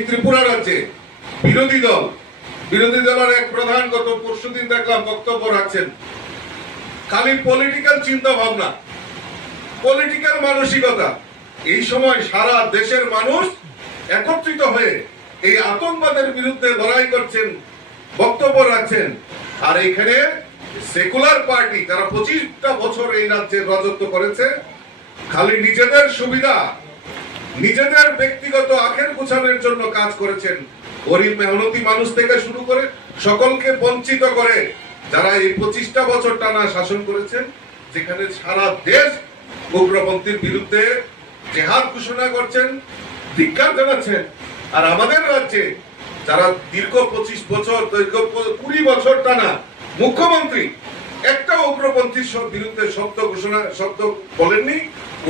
ত্রিপুরা রাজ্যে বিরোধী দলের এক প্রধান গত পরশুদিন দেখলাম বক্তব্য রাখছেন, খালি পলিটিক্যাল চিন্তা ভাবনা, পলিটিক্যাল মানসিকতা। এই সময় সারা দেশের মানুষ একত্রিত হয়ে এই আতঙ্কবাদের বিরুদ্ধে লড়াই করছেন, বক্তব্য রাখছেন। আর এইখানে সেকুলার পার্টি যারা 25টা বছর এই রাজ্যে রাজত্ব করেছে, খালি নিজেদের সুবিধা, নিজেদের ব্যক্তিগত আখের গুছানোর জন্য কাজ করেছেন। গরিব মেহনতি মানুষ থেকে শুরু করে সকলকে বঞ্চিত করে যারা এই 25টা বছর টানা শাসন করেছেন, যেখানে সারা দেশ উগ্রপন্থীর বিরুদ্ধে জেহাদ ঘোষণা করছেন, ধিক্কার জানাচ্ছেন। আর আমাদের রাজ্যে যারা দীর্ঘ 25 বছর, দীর্ঘ 20 বছর টানা মুখ্যমন্ত্রী, একটা উগ্রপন্থীর বিরুদ্ধে শব্দ বলেননি,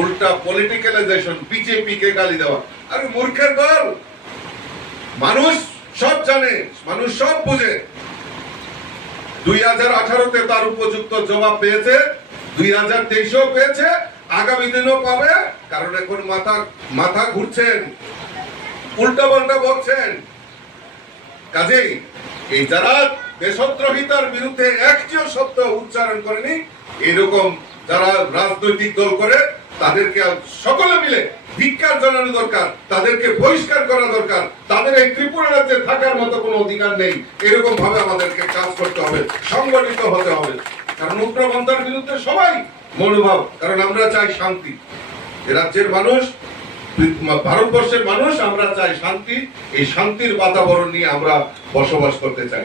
উল্টা পলিটিক্যালাইজেশন, বিজেপি কে গালি দেওয়া। আরে মূর্খের দল, মানুষ সব জানে, মানুষ সব বুঝে। 2018-তে তার উপযুক্ত জবাব পেয়েছে, 2023-ও পেয়েছে, আগামী দিনও পাবে। কারণ এখন মাথা ঘুরছেন, উল্টা পাল্টা বলছেন। কাজেই এই যারা দেশদ্রোহিতার বিরুদ্ধে একটিও শব্দ উচ্চারণ করেনি, এরকম যারা রাজনৈতিক দল করে, তাদেরকে সকলে মিলে ধিক্কার জানানো দরকার, তাদেরকে বহিষ্কার করা দরকার। তাদের এই ত্রিপুরা রাজ্যে থাকার মতো কোনো অধিকার নেই। এরকম ভাবে আমাদেরকে কাজ করতে হবে, সংগঠিত হতে হবে। কারণ উগ্রপন্থার বিরুদ্ধে সবাই মনোভাব, কারণ আমরা চাই শান্তি। এ রাজ্যের মানুষ, ভারতবর্ষের মানুষ, আমরা চাই শান্তি। এই শান্তির বাতাবরণ নিয়ে আমরা বসবাস করতে চাই।